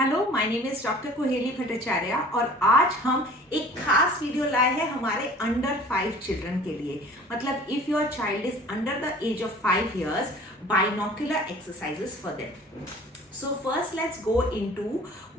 Hello, my name is doctor Kuheli Bhattacharya और आज हम एक खास वीडियो लाए हैं हमारे अंडर 5 चिल्ड्रन के लिए। मतलब if your child is under the age of 5 years, binocular exercises for them. So first let's go into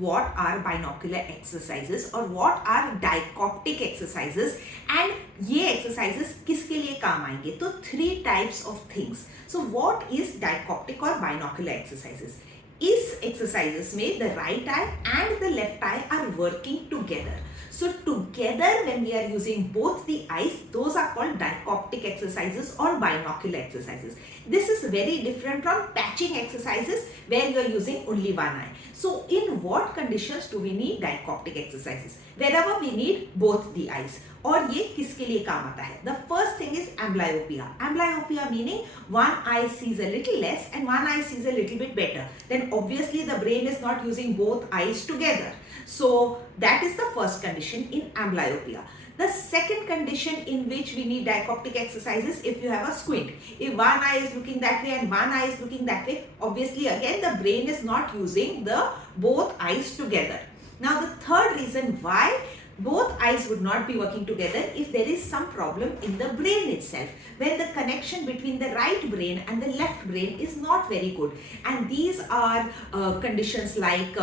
what are binocular exercises or what are dichoptic exercises and ये exercises किसके लिए काम आएंगे। तो 3 types of things. So what is dichoptic or binocular exercises? इस exercises में the right eye and the left eye are working together. So together when we are using both the eyes, those are called dichoptic exercises or binocular exercises. This is very different from patching exercises where you are using only one eye. So in what conditions do we need dichoptic exercises? Wherever we need both the eyes. और ये किसके लिए काम आता है? The first thing is amblyopia. Amblyopia meaning one eye sees a little less and one eye sees a little bit better. Then obviously the brain is not using both eyes together. So that is the first condition in amblyopia. The second condition in which we need dichoptic exercises if you have a squint. If one eye is looking that way and one eye is looking that way, obviously again the brain is not using the both eyes together. Now the third reason why both eyes would not be working together if there is some problem in the brain itself, when the connection between the right brain and the left brain is not very good. And these are conditions like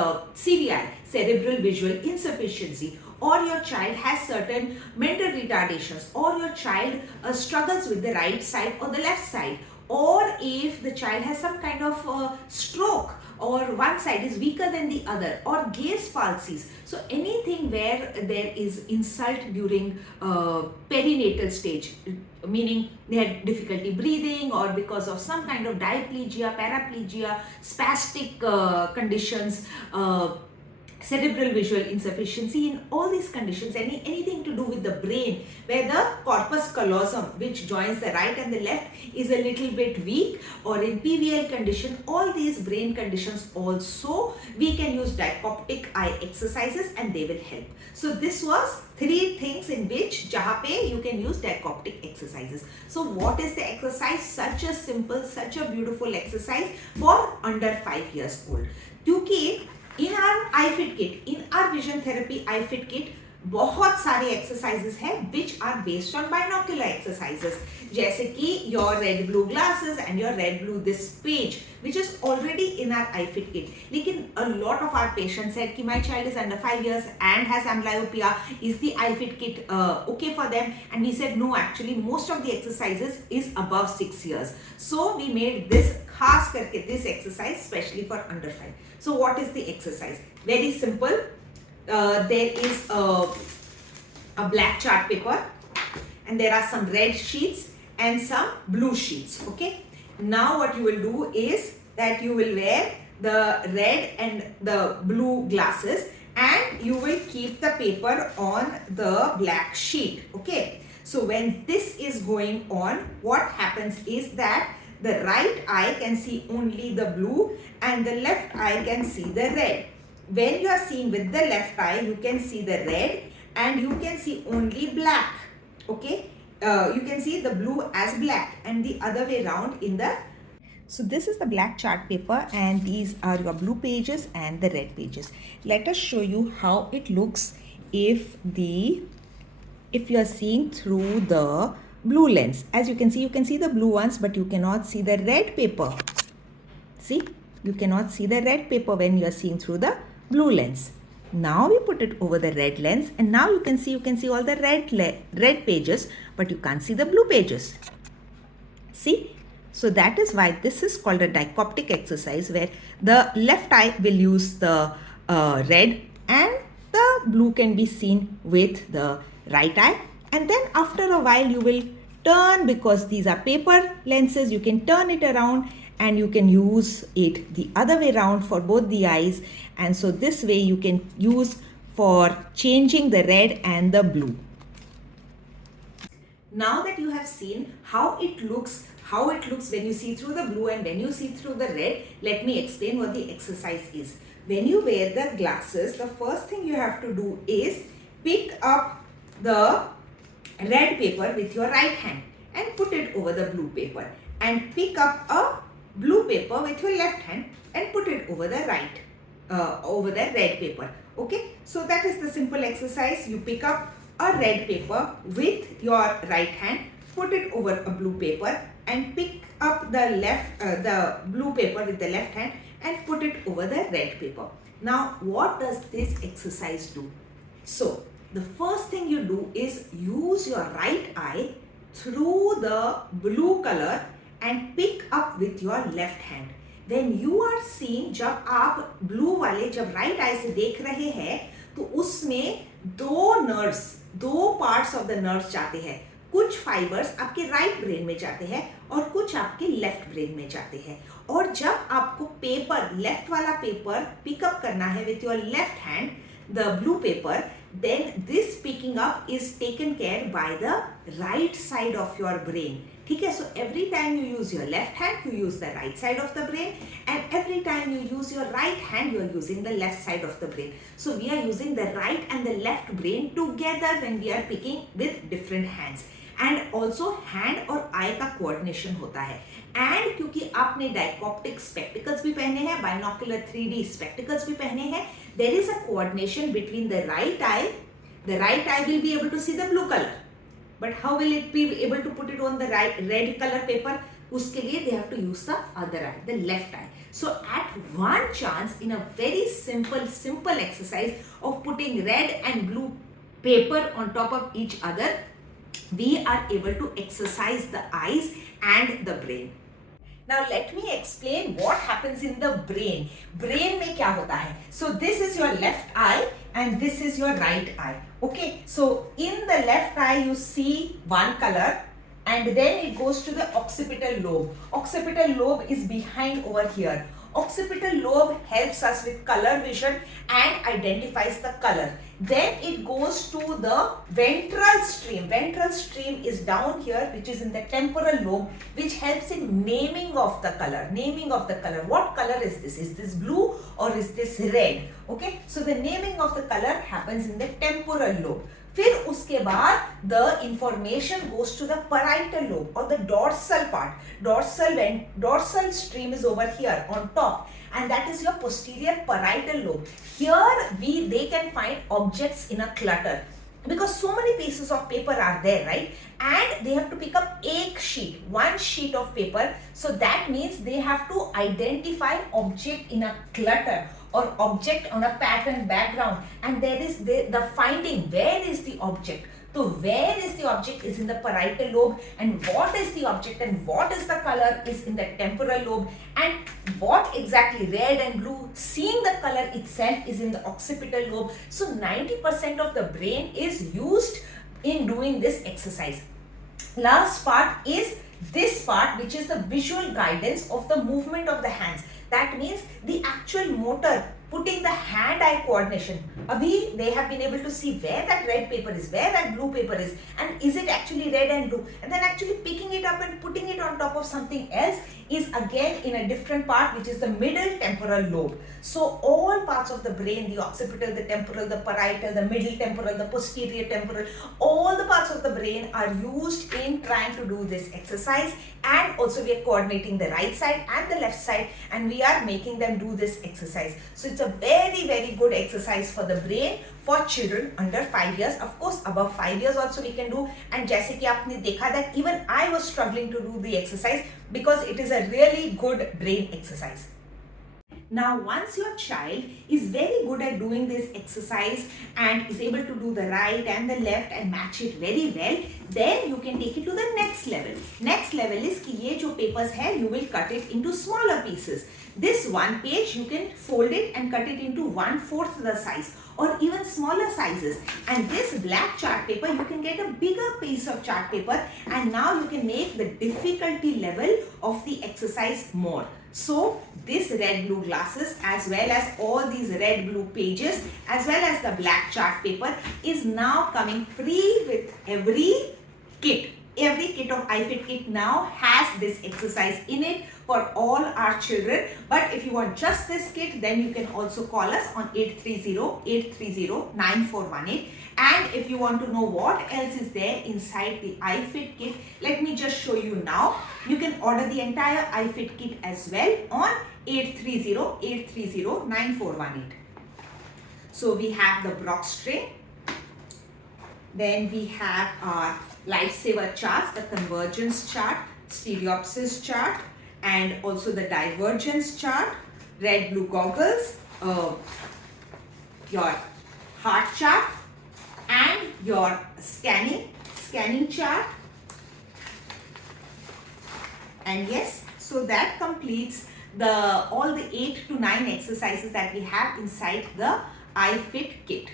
CVI, cerebral visual insufficiency, or your child has certain mental retardations, or your child struggles with the right side or the left side, or if the child has some kind of stroke, or one side is weaker than the other, or gaze palsies. So anything where there is insult during perinatal stage, meaning they had difficulty breathing, or because of some kind of diplegia, paraplegia, spastic conditions, cerebral visual insufficiency, in all these conditions, anything to do with the brain where the corpus callosum, which joins the right and the left, is a little bit weak, or in PVL condition, all these brain conditions also we can use dichoptic eye exercises and they will help. So this was 3 things in which jahan pe you can use dichoptic exercises. So what is the exercise? Such a simple, such a beautiful exercise for under 5 years old. क्योंकि in our eye fit kit, in our vision therapy eye fit kit, बहुत सारे exercises हैं which are based on binocular exercises, जैसे कि your red blue glasses and your red blue this page which is already in our eye fit kit. लेकिन a lot of our patients said कि my child is under 5 years and has amblyopia, is the eye fit kit okay for them? And we said no, actually most of the exercises is above 6 years. So we made this खास करके this exercise specially for under 5. So what is the exercise? Very simple. There is a black chart paper and there are some red sheets and some blue sheets. Okay. Now what you will do is that you will wear the red and the blue glasses and you will keep the paper on the black sheet. Okay. So when this is going on, what happens is that the right eye can see only the blue and the left eye can see the red. When you are seeing with the left eye, you can see the red and you can see only black. Okay, you can see the blue as black and the other way round in the. So this is the black chart paper and these are your blue pages and the red pages. Let us show you how it looks if you are seeing through the blue lens. As you can see the blue ones, but you cannot see the red paper. See, you cannot see the red paper when you are seeing through the blue lens. Now we put it over the red lens and now you can see all the red pages, but you can't see the blue pages. See? So that is why this is called a dichoptic exercise, where the left eye will use the red and the blue can be seen with the right eye. And then after a while you will turn, because these are paper lenses, you can turn it around and you can use it the other way around for both the eyes. And so this way you can use for changing the red and the blue. Now that you have seen how it looks when you see through the blue and when you see through the red, let me explain what the exercise is. When you wear the glasses, the first thing you have to do is pick up the red paper with your right hand and put it over the blue paper, and pick up a blue paper with your left hand and put it over the right. over the red paper. Okay, so that is the simple exercise. You pick up a red paper with your right hand, put it over a blue paper, and pick up the blue paper with the left hand and put it over the red paper. Now, what does this exercise do? So, the first thing you do is use your right eye through the blue color and pick up with your left hand. When you are seeing, जब आप blue वाले जब right eye से देख रहे हैं तो उसमें दो parts of the nerves जाते हैं. कुछ फाइबर्स आपके राइट ब्रेन में जाते हैं और कुछ आपके लेफ्ट ब्रेन में जाते हैं. और जब आपको पेपर, लेफ्ट वाला पेपर पिकअप करना है with your left hand, the blue paper, then this picking up is taken care by the right side of your brain. ठीक है, so every time you use your left hand, you use the right side of the brain, and every time you use your right hand, you are using the left side of the brain. So we are using the right and the left brain together when we are picking with different hands. And also hand और eye का coordination होता है. And क्योंकि आपने dioptic spectacles भी पहने हैं, binocular 3D spectacles भी पहने हैं, there is a coordination between the right eye. The right eye will be able to see the blue color. But how will it be able to put it on the red color paper? उसके लिए they have to use the other eye, the left eye. So at one chance, in a very simple exercise of putting red and blue paper on top of each other, we are able to exercise the eyes and the brain. Now let me explain what happens in the brain. Brain में क्या होता है? So this is your left eye and this is your right eye. Okay, so in the left eye you see one color and then it goes to the occipital lobe. Occipital lobe is behind over here. Occipital lobe helps us with color vision and identifies the color. Then it goes to the ventral stream. Ventral stream is down here, which is in the temporal lobe, which helps in naming of the color. Naming of the color. What color is this? Is this blue or is this red? Okay, so the naming of the color happens in the temporal lobe. फिर उसके बाद the information goes to the parietal lobe or the dorsal part. Dorsal stream is over here on top, and that is your posterior parietal lobe. Here they can find objects in a clutter because so many pieces of paper are there, right? And they have to pick up one sheet of paper. So that means they have to identify object in a clutter or object on a pattern background, and there is the finding where is the object. So where is the object is in the parietal lobe, and what is the object and what is the color is in the temporal lobe, and what exactly red and blue, seeing the color itself, is in the occipital lobe. So 90% of the brain is used in doing this exercise. Last part is this part, which is the visual guidance of the movement of the hands. That means the actual motor, putting the hand-eye coordination. Abhi, they have been able to see where that red paper is, where that blue paper is, and is it actually red and blue, and then actually picking it up and putting it on top of something else is again in a different part, which is the middle temporal lobe. So all parts of the brain, the occipital, the temporal, the parietal, the middle temporal, the posterior temporal, all the parts of the brain are used in trying to do this exercise. And also we are coordinating the right side and the left side, and we are making them do this exercise. So it's a very good exercise for the brain for children under 5 years. Of course above 5 years also we can do, and जैसे कि आपने देखा that even I was struggling to do the exercise because it is a really good brain exercise. Now once your child is very good at doing this exercise and is able to do the right and the left and match it very well, then you can take it to the next level. Next level is कि ये जो papers है, you will cut it into smaller pieces. This one page you can fold it and cut it into 1/4 the size or even smaller sizes. And this black chart paper, you can get a bigger piece of chart paper, and now you can make the difficulty level of the exercise more. So this red blue glasses as well as all these red blue pages as well as the black chart paper is now coming free with every kit. Every kit of iFit kit now has this exercise in it for all our children. But if you want just this kit, then you can also call us on 830-830-9418. And if you want to know what else is there inside the iFit kit, let me just show you now. You can order the entire iFit kit as well on 830-9418. So we have the Brock's tray. Then we have our lifesaver charts, the convergence chart, stereopsis chart, and also the divergence chart, red blue goggles, your heart chart, and your scanning chart. And yes, so that completes all the 8 to 9 exercises that we have inside the iFit kit.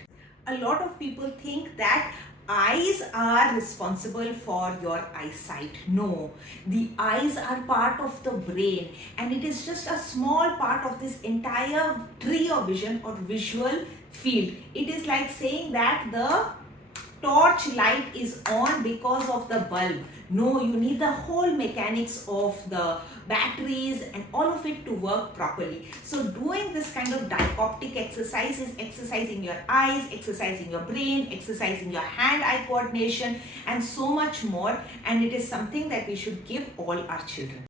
A lot of people think that eyes are responsible for your eyesight. No, the eyes are part of the brain, and it is just a small part of this entire tree of vision or visual field. It is like saying that the torch light is on because of the bulb. No, you need the whole mechanics of the batteries and all of it to work properly. So doing this kind of dioptic exercise is exercising your eyes, exercising your brain, exercising your hand-eye coordination, and so much more. And it is something that we should give all our children.